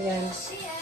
Ayan.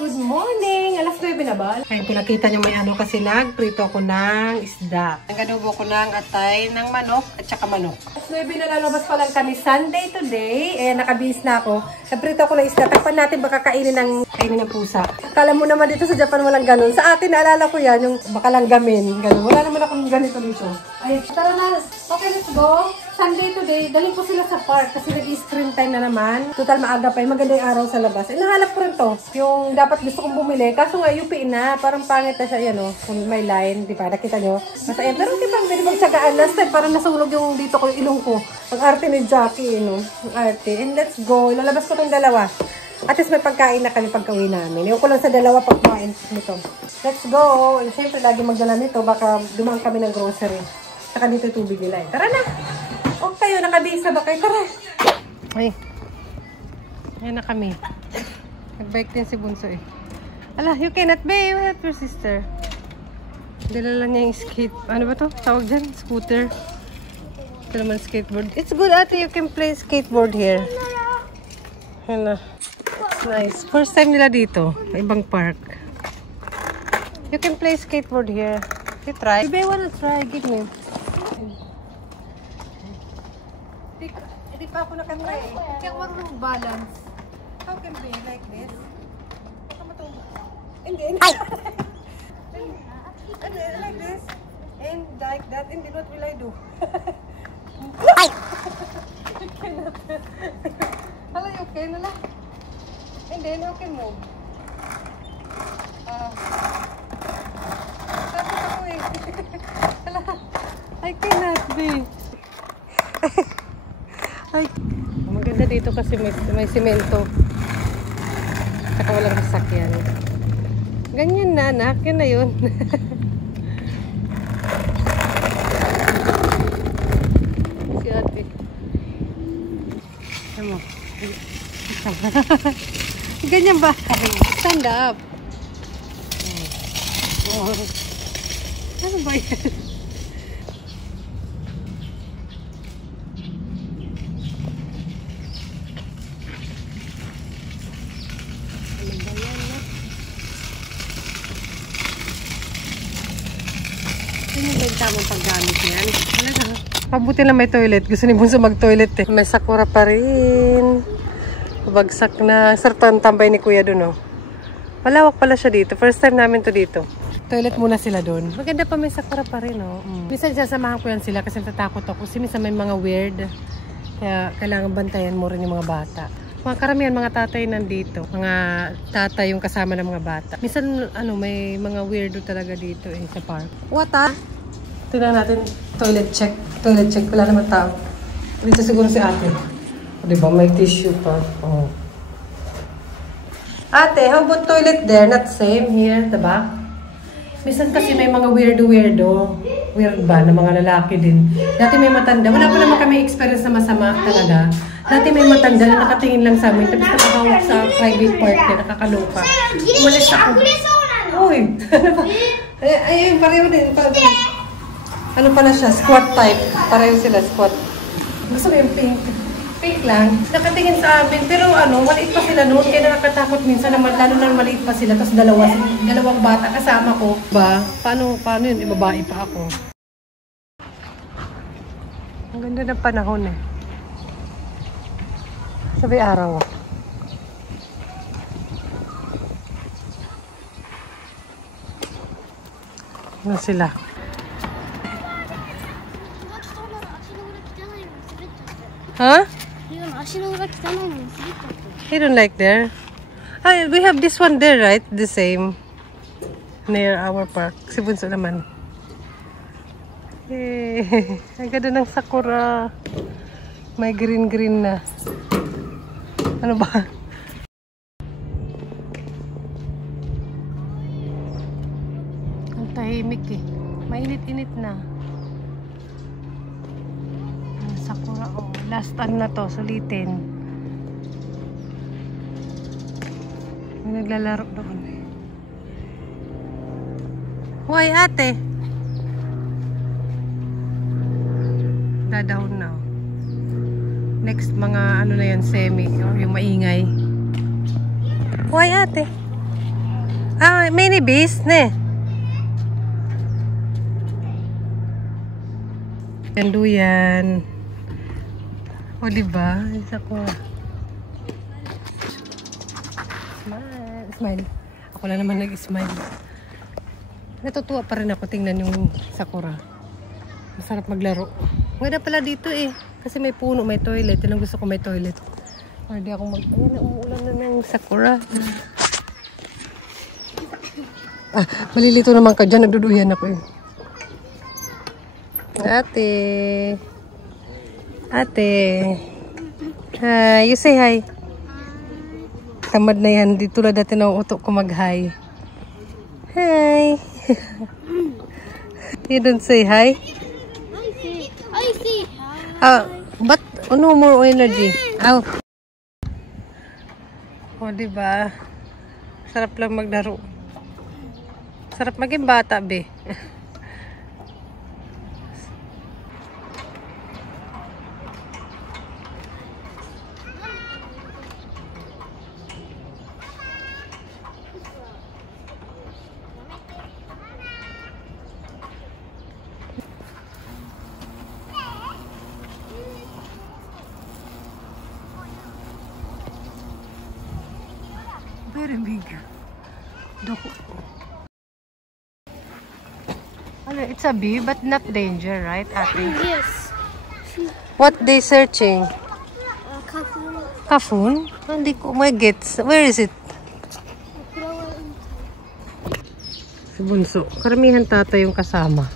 Good morning! Alas 9 na ba? Ayun, pinakita nyo may ano kasi nagprito ako ng isda. Nagadubo ko ng atay ng manok at saka manok. Alas 9 na lalabas pa lang kami Sunday today. Eh, nakabihis na ako. Nagprito ako ng isda. Takpan natin baka kainin ng pusa. Kala mo naman dito sa Japan walang ganun. Sa atin, naalala ko yan, yung baka lang gamin. Ganun. Wala naman akong ganito dito. Ay, tara na. Okay, let's go. Sunday today, daling ko sila sa park kasi nag-screen time na naman. Total maaga pa, maganda yung araw sa labas. Eh, nahanap ko rin to. Yung dapat gusto kong bumili. Kaso nga, UP na. Parang pangit na siya, yan o. Kung may line, di ba? Nakita nyo? Masaya. Pero di ba, pwede magtsagaan. Last time, parang nasunog yung dito ko, yung ilong ko. Ang arte ni Jackie, no? Ang arte. And let's go. Ilalabas ko tong dalawa. At least may pagkain na kami pagka-uwi namin. Yung ko lang sa dalawa pag kumain nito. Let's go. Siyempre, lagi magdala nito. Baka dumang kami ng grocery. Saka dito tubig nila. Tara na. O kayo, nakabisa ba kayo? Tara. Ay. Ayan na kami. Nag-bike din si Bunso eh. Ala, you cannot be. You help your sister. Dala niya yung skate. Ano ba to? Tawag dyan? Scooter. Ito naman skateboard. It's good ate. You can play skateboard here. Ayan na. It's nice. First time nila dito. Ibang park. You can play skateboard here. You try. Maybe I wanna try. Give me. Hindi pa ako nakamay eh. Hindi ako marunong balance. How can be like this? Baka matumba. Hindi. And like this. And like that. And then what will I do? I cannot. Hala, you okay? Nala? And then you can move. Tapos ako eh. Hala, I cannot be. Ay, maganda dito kasi may simento. Saka walang sasakyan. Ganyan na anak, yun na yun. Si ate. Alam mo. Ganyan ba? Stand up. Oh. Ano ba yan? Tamang paggamit yan. Pabuti na may toilet. Gusto ni Bunso mag-toilet eh. May sakura pa rin. Bagsak na. Sartan tambay ni Kuya dun oh. Malawak pala siya dito. First time namin to dito. Toilet muna sila dun. Maganda pa may sakura pa rin oh. Minsan sasamahan ko yan sila kasi natatakot ako. Kasi minsan may mga weird. Kaya kailangan bantayan mo rin yung mga bata. Mga karamihan mga tatay nandito. Mga tatay yung kasama ng mga bata. Minsan ano may mga weirdo talaga dito eh sa park. What ah? Tingnan natin, toilet check. Toilet check, wala naman tao. Dito siguro si ate. O, diba, may tissue pa. Oh. Ate, how about toilet there? Not same here, diba? Minsan kasi may mga weirdo. Weird ba? Na mga lalaki din. Dati may matanda. Wala pa naman kami experience na masama talaga. Dati may matanda na nakatingin lang sa amin. Tapos nakahawak sa private part niya. Nakakaloka. Umalis ako. Uy, ano ba? Ay, pareho din. Ano pala siya? Squat type. Pareho sila, squat. Gusto ko yung pink. Pink lang. Nakatingin sa amin. Pero ano, maliit pa sila noon. Kaya nakakatakot minsan naman. Lalo na maliit pa sila. Tapos dalawang bata kasama ko. Ba? Paano yun? Ibabae pa ako. Ang ganda ng panahon eh. Sabi araw. Ano sila? Huh? You don't like there? Ah, we have this one there, right? The same. Near our park. Si Bunso naman. Hey, ang ganda ng sakura. May green na. Ano ba? Ang tahimik eh. Mainit-init na. Sakura oh. Last ano na to, sulitin. May naglalaro doon. Hoy ate. Dadahon na. Next mga ano na yan, semi. Yung maingay. Why ate? Ah, mini bees, ne? Kanduyan. O, diba? Isa ko. Smile. Smile. Ako lang naman nag-smile. Natutuwa pa rin ako tingnan yung sakura. Masarap maglaro. Maganda pala dito eh. Kasi may puno, may toilet. Yan ang gusto ko, may toilet. Hindi ako ayan, umuulan na ng sakura. Ah, malilito naman ka dyan. Nagduduyan ako eh. Ate. Ate. Hi. You say hi. Tamad na yan. Dito lang dati na utok ko mag-hi. Hi. You don't say hi? I see hi. But no more energy. Oh. O, diba? Sarap lang maglaro. Sarap maging bata, be. Very big. Doko. It's a bee, but not danger, right, ate? Yes. What they searching? Kafun. Kafun? Hindi ko gets. Where is it? Si Bunso. Karamihan tata yung kasama.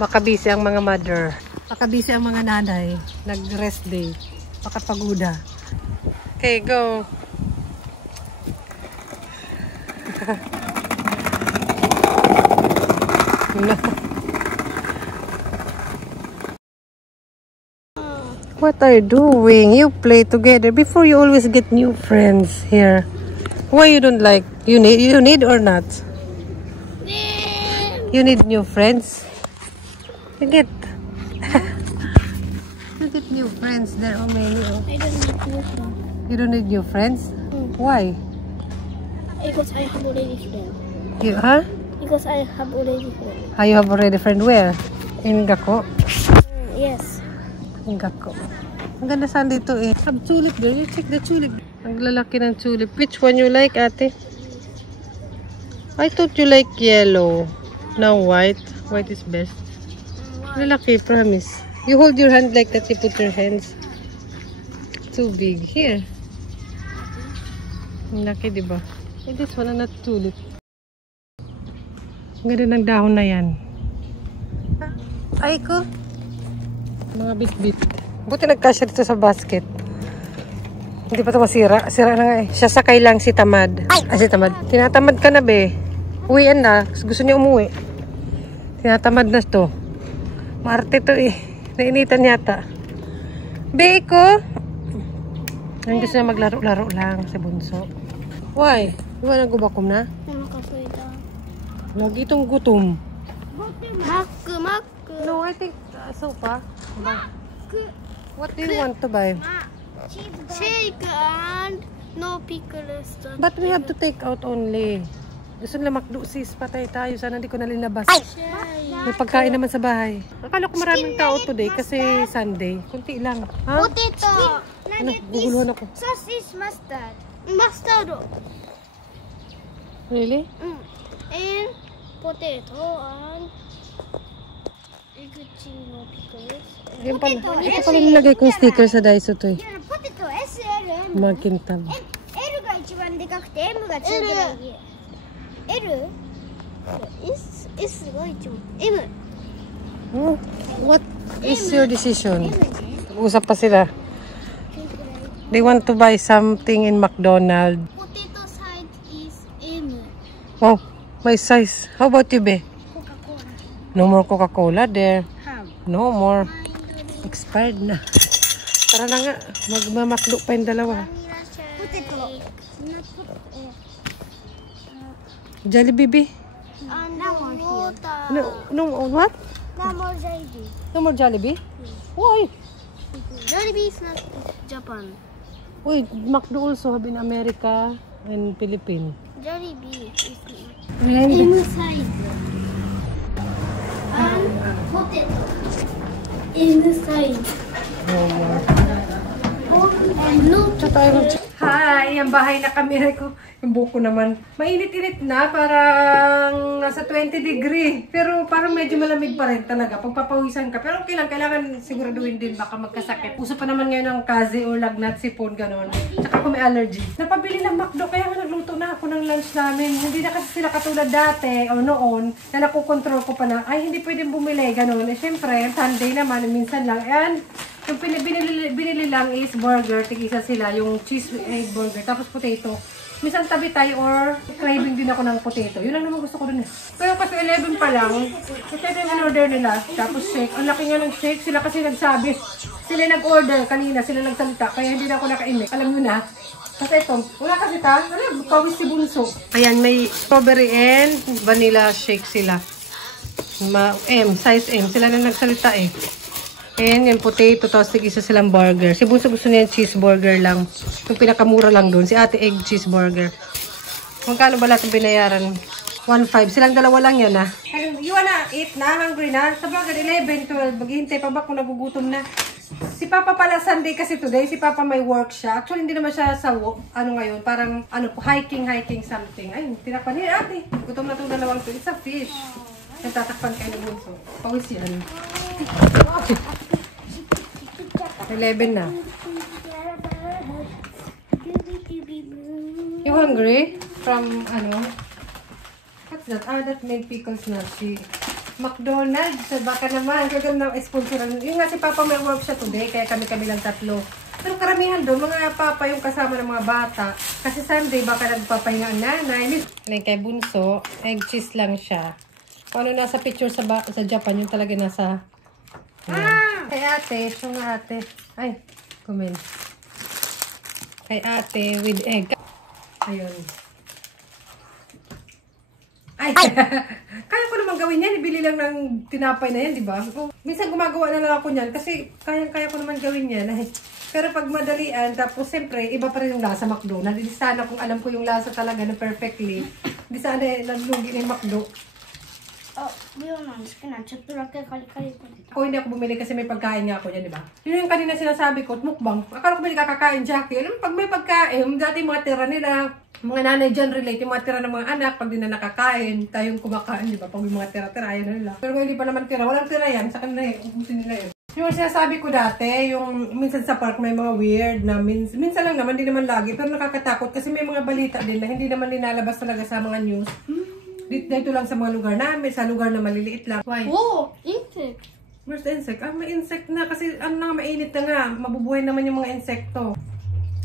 Baka busy ang mga mother. Baka busy ang mga nanay. Nag-rest day. Baka paguda. Okay, go. No. What are you doing? You play together. Before you always get new friends here. Why you don't like? You need or not? You need new friends. You get you get new friends. There are many. Oh. I don't need new friends. You don't need new friends. Why? Because I have already friend. You Because I have already friend. You have already friend where? In Gako. Yes. In Gako. Ang ganda saan dito eh. Have tulip girl. You check the tulip. Ang lalaki ng tulip. Which one you like, ate? I thought you like yellow. Now white. White is best. Lalaki, promise. You hold your hand like that. You put your hands. Too big. Here. Ang laki, diba? This one not tulip. Ang ganda ng dahon na yan. Ay ko. Mga bit-bit. Buti nagkasya dito sa basket. Hindi pa ito masira. Sira na nga eh. Siya sakay lang si Tamad. Si Tamad. Tinatamad ka na be. Uwian na. Gusto niya umuwi. Tinatamad na ito. Maarte ito eh. Nainitan yata. Be ko. Ang gusto niya maglaro-laro lang si Bunso. Why? Di ba naggubakom na? Lagi itong gutom. Mak. No, I think sopa. What do you want to buy? Shake and no pickles. But we have to take out only. Gusto nila McDo sis. Patay tayo. Sana hindi ko nalinabas. May pagkain naman sa bahay. Akala ko maraming tao today kasi Sunday. Kunti lang. Ha? Potato. Ano? Guguluhan ako. Sausage mustard. Mustard. Really? And potato and no pickles. Yan pala. Ito pala nilagay kong sticker sa Daiso to eh. Potato SL. Magkintab. L が一番でかくて M が中くらい。L? S が一番。M. Oh, what is your decision? Usap pa sila. They want to buy something in McDonald's. Potato size is M. Oh, my size. How about you, be? Coca-Cola. No more Coca-Cola there. Have. No more. Expired na. Tara na nga. Magmamakdo pa yung dalawa. Potato. Jollibee, be? No more water. No, what? No more Jollibee. No more Jollibee? Why? Jollibee is not Japan. Wait, McDo also have in America and Philippines. Jollibee is And inside. And potato inside. And no. Hi! Ang bahay na kami ko. Yung buko naman. Mainit-init na. Parang nasa 20 degree. Pero parang medyo malamig pa rin talaga. Pagpapawisan ka. Pero okay lang. Kailangan siguraduhin din baka magkasakit. Uso pa naman ngayon ng kaze o lagnat, sipon, gano'n. Tsaka kung may allergy. Napabili ng McDo. Kaya nga nagluto na ako ng lunch namin. Hindi na kasi sila katulad dati o noon na nakukontrol ko pa na, ay hindi pwedeng bumili. Gano'n. Eh syempre, Sunday naman. Minsan lang. And yung binili lang is burger, tig-isa sila, yung cheese egg burger, tapos potato. Minsan tabi tayo or craving din ako ng potato. Yun lang naman gusto ko dun eh. Pero kasi 11 pa lang, kasi yung in-order nila, tapos shake. Ang laki nga ng shake, sila kasi nagsabi. Sila nag-order kanina, sila nagsalita, kaya hindi na ako nakaimik. Alam nyo na. Kasi ito, wala kasi ta, kawis si Bunso. Ayan, may strawberry and vanilla shake sila. Size M. Sila na nagsalita eh. And yung potato, tapos tig-isa silang burger. Si Bunso gusto niya yung cheeseburger lang. Yung pinakamura lang doon. Si ate egg cheeseburger. Magkano ba lahat yung binayaran? 1.5. Silang dalawa lang yan ah. You wanna eat na? Hungry na? Sa bagay, 11, 12. Maghihintay pa ba kung nagugutom na? Si Papa pala Sunday kasi today. Si Papa may work siya. Actually, hindi naman siya sa ngayon. Parang hiking something. Ay, tinakpan niya ate. Gutom na itong dalawang to. It's a fish. Natatakpan kayo ng Bunso. Pawis yan. 11 na. You hungry? From what's that? That made pickles na si McDonald's. Baka naman, kaganda sponsoran. Yung nga si Papa may work siya today, kaya kami lang tatlo. Pero karamihan doon, mga papa yung kasama ng mga bata. Kasi Sunday, baka nagpapahinga ang nanay. Like kay Bunso, egg cheese lang siya. Kung ano nasa picture sa Japan, yung talaga nasa... Kay ate, ito nga ate. Ay, comment. Kay ate with egg. Ayun. Ay! Kaya ko naman gawin yan. Ibili lang ng tinapay na yan, di ba? Minsan gumagawa na lang ako niyan kasi kaya ko naman gawin yan. Ay. Pero pag madalian, tapos siyempre, iba pa rin yung lasa McDonald's. Hindi sana kung alam ko yung lasa talaga na perfectly. Hindi sana nalugi ng McDo. Ako hindi ako bumili kasi may pagkain nga ako dyan, di ba? Yun yung kanina sinasabi ko, mukbang. Akala ko ba hindi kakakain, Jackie? Alam mo, pag may pagkain, dati mga tira nila, mga nanay dyan relate, yung mga tira ng mga anak, pag di na nakakain, tayong kumakain, di ba? Pag may mga tira-tira, ayan na nila. Pero kung hindi pa naman tira, walang tira yan, sa kanila eh, ubusin nila yun. Yung sinasabi ko dati, yung minsan sa park may mga weird na minsan lang naman, hindi naman lagi, pero nakakatakot kasi may mga balita din na hindi naman linalabas talaga sa mga news. Dito lang sa mga lugar namin, sa lugar na maliliit lang. Why? Oh, insect. Where's the insect? May insect na kasi mainit na nga. Mabubuhay naman yung mga insekto.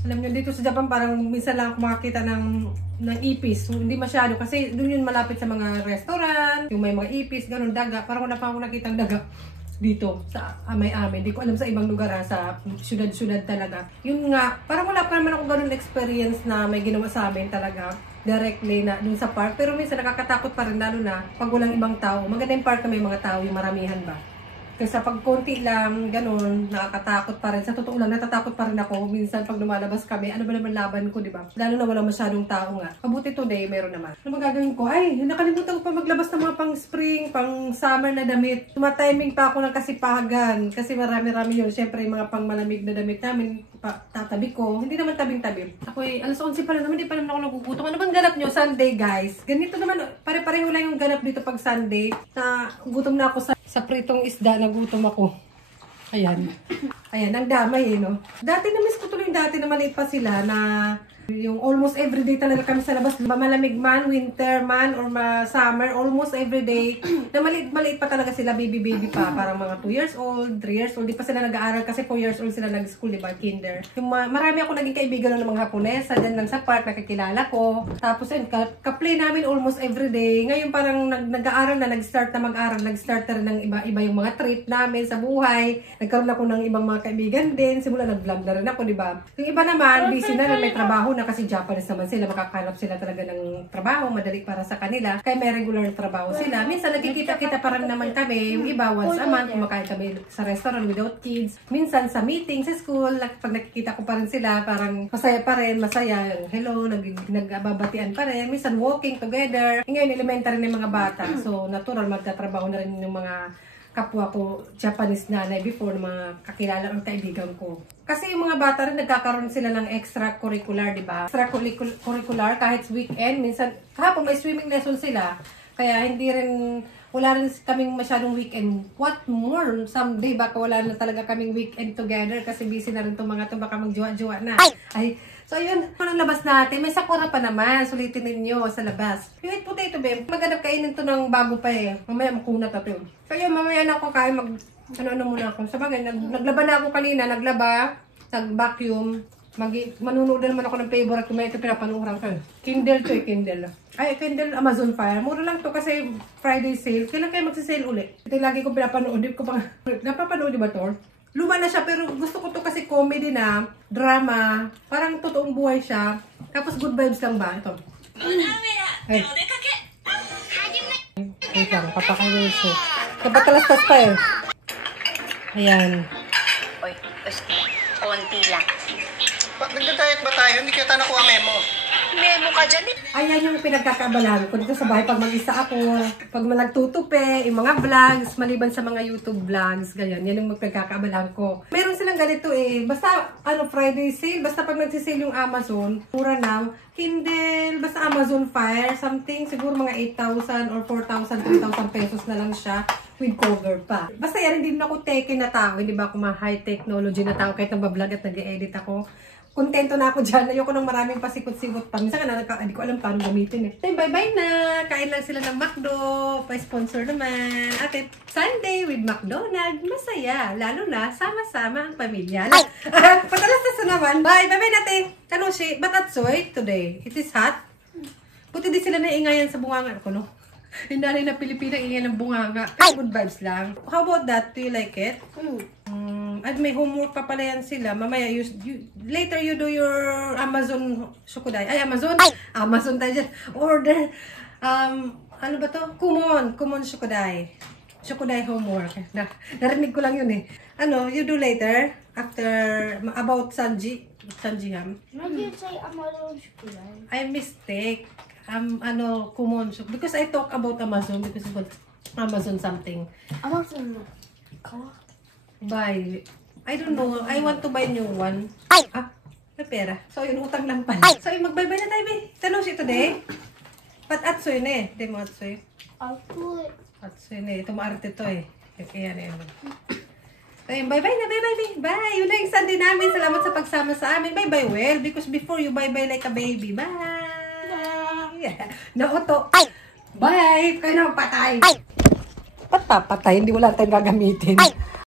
Alam nyo, dito sa Japan parang minsan lang ako makakita ng ipis. So, hindi masyado kasi doon yun malapit sa mga restaurant, yung may mga ipis, ganun, daga. Parang wala pa ako nakitang daga dito sa amay-amay. Hindi ko alam sa ibang lugar sa syudad-syudad talaga. Yun nga, parang wala pa naman ako ganun experience na may ginawa sa amin talaga directly na dun sa park. Pero minsan nakakatakot pa rin lalo na pag walang ibang tao. Maganda yung park na may mga tao, yung maramihan ba. Kasi pag konti lang, ganun, nakakatakot pa rin. Sa totoo lang, natatakot pa rin ako. Minsan pag lumalabas kami, ano ba naman laban ko, di ba? Lalo na wala masyadong tao nga. Mabuti today, meron naman. Ano magagawin ko? Ay, nakalimutan ko pa maglabas ng mga pang spring, pang summer na damit. Tumatiming pa ako ng kasipagan. Kasi marami-rami yun. Siyempre, yung mga pang malamig na damit namin, tatabi ko. Hindi naman tabing-tabi. Ako alas 11 pa lang naman, di pa naman ako nagugutom. Ano bang ganap nyo? Sunday, guys. Ganito naman, pare-pareho lang yung ganap dito pag Sunday. Na gutom na ako sa pritong isda, nagutom ako. Ayan. Ayan, ang damay no. Dati na-miss ko tuloy dati na maliit pa sila na yung almost everyday talaga kami sa labas. Malamig man, winter man, or summer, almost everyday. Na maliit pa talaga sila, baby pa. Parang mga 2 years old, 3 years old. Di pa sila nag-aaral kasi 4 years old sila nag-school, diba? Kinder. Yung marami ako naging kaibigan ng mga Haponesa. Diyan lang sa park, nakikilala ko. Tapos yun, ka-play namin almost everyday. Ngayon parang nag-aaral na, nag-start na mag-aaral. Nag-start na rin ng iba yung mga trip namin sa buhay. Nagkaroon ako ng ibang mga kaibigan din. Simula nag-vlog na rin ako, diba? Yung iba naman, busy na rin, may trabaho una kasi Japanese naman sila, makakahanap sila talaga ng trabaho, madali para sa kanila. Kaya may regular na trabaho sila. Minsan nagkikita-kita pa rin naman kami, yung iba once a month, kumakain kami sa restaurant without kids. Minsan sa meeting, sa school, pag nakikita ko pa rin sila, parang masaya pa rin, masaya. Hello, nagbabatian pa rin. Minsan walking together. Ngayon, elementary na yung mga bata. So, natural, magtatrabaho na rin yung mga kapwa ko Japanese nanay before ng mga kakilala ang kaibigan ko. Kasi yung mga bata rin nagkakaroon sila ng extracurricular, di ba? Extracurricular kahit weekend. Minsan, kahapon may swimming lesson sila. Kaya hindi rin, wala rin kaming masyadong weekend. What more? Someday baka wala na talaga kaming weekend together kasi busy na rin itong mga ito. Baka magjowa-jowa na. Ay, so yun, anong labas natin? May sakura pa naman. Sulitin ninyo sa labas. Yung sweet potato, babe. Maghanap kainin to ng bago pa eh. Mamaya makunat ito. So yun, mamaya na ako kain ano muna ako. Sabagay, naglaba na ako kanina. Naglaba, nag-vacuum. Manunood naman ako ng favorite ko. May ito pinapanuran ko. Kindle to eh, Kindle. Ay, Kindle Amazon Fire. Mura lang to kasi Friday sale. Kailan kayo magsisale ulit? Ito yung lagi ko pinapanood. Napapanood ba to? Luma na siya, pero gusto ko to kasi comedy na, drama, parang totoong buhay siya. Tapos good vibes lang ba? Ito. Ay. Wait lang, papakainin siya. Napatalastas pa eh. Ayan. Oy, konti lang. Nagda-diet ba tayo? Hindi kita nakuha memo. Memo ka dyan eh. Ayan yung pinagkakaabalahan ko dito sa bahay pag mag-isa ako. Pag nagtutupe, yung mga vlogs, maliban sa mga YouTube vlogs, ganyan. Yan yung pinagkakaabalahan ko. Meron silang ganito eh. Basta, Friday sale. Basta pag nagsisale yung Amazon, mura na. Kindle, basta Amazon Fire, something, siguro mga 8,000 or 4,000, 3,000 pesos na lang siya with cover pa. Basta yan, hindi na ako teke na tao. Hindi ba ako ma-high technology na tao kahit nag-vlog at nag-edit ako. Kontento na ako dyan. Ayoko ng maraming pasikot-sikot pa. Minsan hindi ko alam paano gamitin eh. So, bye-bye na. Kain lang sila ng McDo. Pa-sponsor naman. At Sunday with McDonald's. Masaya. Lalo na, sama-sama ang pamilya. Patalastas na naman. Bye! Bye-bye natin. Kanoshi, batatsoy today. It is hot. Buti di sila naingayan sa bunganga ko, no? Yung nanay na Pilipina, ingay ng bunganga. Good vibes lang. How about that? Do you like it? At may homework pa pala yan sila. Mamaya, later you do your Amazon Shokuday. Ay, Amazon? Amazon tayo dyan. Order. Ano ba to? Kumon Shokuday. Shokuday homework. Narinig ko lang yun eh. You do later? After, about Sanji Ham? Why do you say Amazon Shokuday? I mistake. Kumon Shokuday. Because I talk about Amazon. Because about Amazon something. Amazon no kawa? Buy. I don't know. I want to buy new one. May pera. So, yun, utang lang pala. So, mag-bye-bye na tayo, be. Tanong siya today. Atsoy na eh. Di mo atsoy. Atsoy na eh. Ito maarte to eh. Kaya na yun. So, yun, bye-bye na. Bye-bye, be. Bye. Yun na yung Sunday namin. Salamat sa pagsama sa amin. Bye-bye well. Because before you bye-bye like a baby. Bye. Yeah. Nauto. Bye. Kayo na magpatay. Ba't papatay? Hindi wala tayong gagamitin.